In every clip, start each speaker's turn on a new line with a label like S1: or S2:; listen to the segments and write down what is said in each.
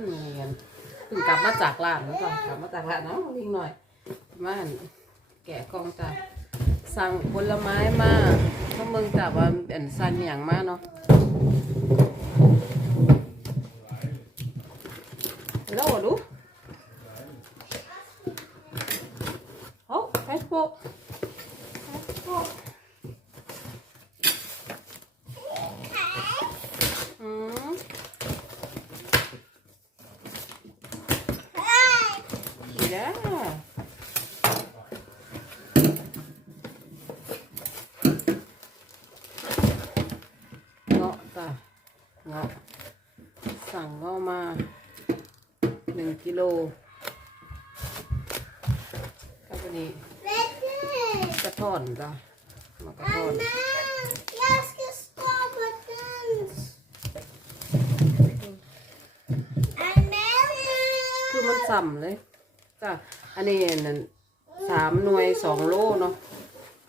S1: นเงียนเพิ่งกลับมาจากร้านแล้วก็กลับมาจากร้านเนาะวิ่งหน่อยมานแกะกล่องจ้ะสั่งผลไม้มาเพราะมึงจับว่าอันซันอย่างมากเนาะแล้วหรอลูกโอ้เฟซบุ๊กเฟซบุ๊กอืม Yeah. เงาะจ้ะเงาะสั่งเงาะมาหนึ่งกิโลกับอันนี้กระท่อนจ้ะมากระท่อน
S2: Jag ska skapa dans. Amelia!
S1: คือมันสั่มเลย จ้ะอันนี้นั่นสามหน่วยสองโลเนาะ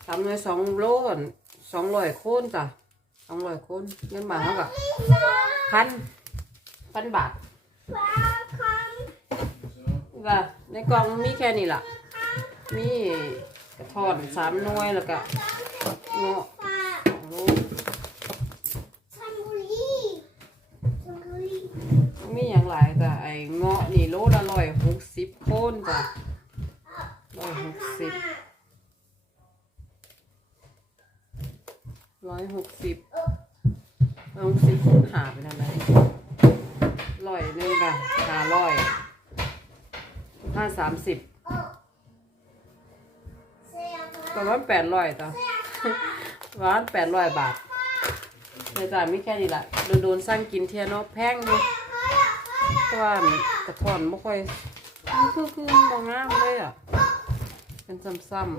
S1: สามหน่วยสองโลสองร้อยโคนจ้ะสองร้อยโคนเงินบาทเท่ากับพันพันบาท
S2: Welcome.
S1: ว่าในกล่องมีแค่นี้ล่ะ มีกระทอนสามหน่วยแล้วก็เงาะสองโล
S2: Trampolin. Trampolin.
S1: มีอย่างหลายจ้ะไอ้เงาะนี่โลละร้อยหก สิบโคนจ้ะร้อยหกสิบร้อยหกสิบร้อยหกสิบคูณหาไปนั่นเลยร้อยหนึ่งค่ะหาร้อยห้าสามสิบประมาณแปดร้อยจ้ะประมาณแปดร้อยบาทเลยจ้ะมีแค่นี้ละโดนโดนสร้างกินเทียเนาะแพงอยู่เพราะว่ากระท่อนไม่ค่อย มันคือคือมองงามเลยอะ เป็นซ้ำๆ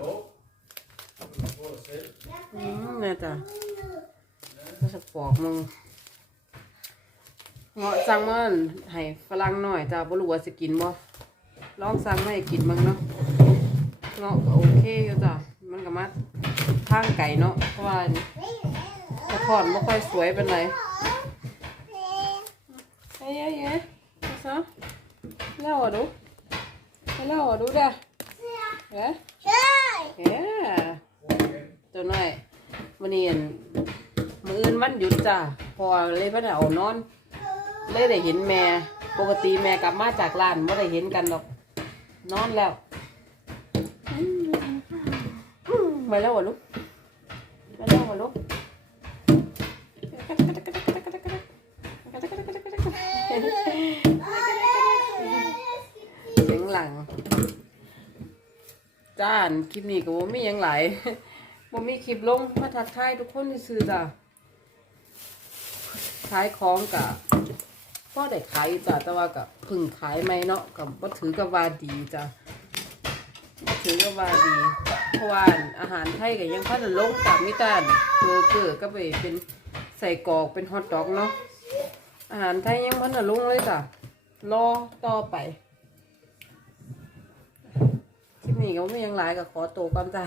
S1: อืมเนี่ยจ้ะก็จะปอกมึงเงาะสั่งมาให้ฝรั่งหน่อยจ้ะบ่รู้ว่าสิกินบ่ลองสั่งมาให้กินบ้างเนาะเงาะก็โอเคอยู่จ้ะมันก็มาทางไก่เนาะเพราะว่ากระท่อนไม่ค่อยสวยเป็นไรเอ้ยเอ้ยเอ้ยซะเล่าอะดู เล่าอะดูด้อเอ๊ะ
S2: Kör!
S1: เอ๊ะตัวน้อยวันนี้อั่นมืออื่นวันหยุดจ้ะ พอเลยพ่อน่ะเอานอน เลยได้เห็นแม่ ปกติแม่กลับมาจากร้านไม่ได้เห็นกันหรอก นอนแล้ว มาแล้วเหรอลูก มาแล้วเหรอลูกเสียงหลัง จ้านคลิปนี้ก็บ่มีหยังหลายบ่มีคลิปลงมาทักทายทุกคนที่ซื้อจ้ะขายของกะพ่อได้ขายจ้ะแต่ว่ากับพึ่งขายไหมเนาะกับบ่ถือกับว่าดีจ้ะบ่ถือกับว่าดีเพราะว่าอาหารไทยก็ยังพัฒนาลงจากมิตรเบอร์เกอร์ก็ไปเป็นใส่กรอกเป็นฮอทดอกเนาะอาหารไทยยังพัฒนาลงเลยจ้ะรอต่อไป นี้ก็ไม่ยังหลายก็ขอตัวก่อนจ้า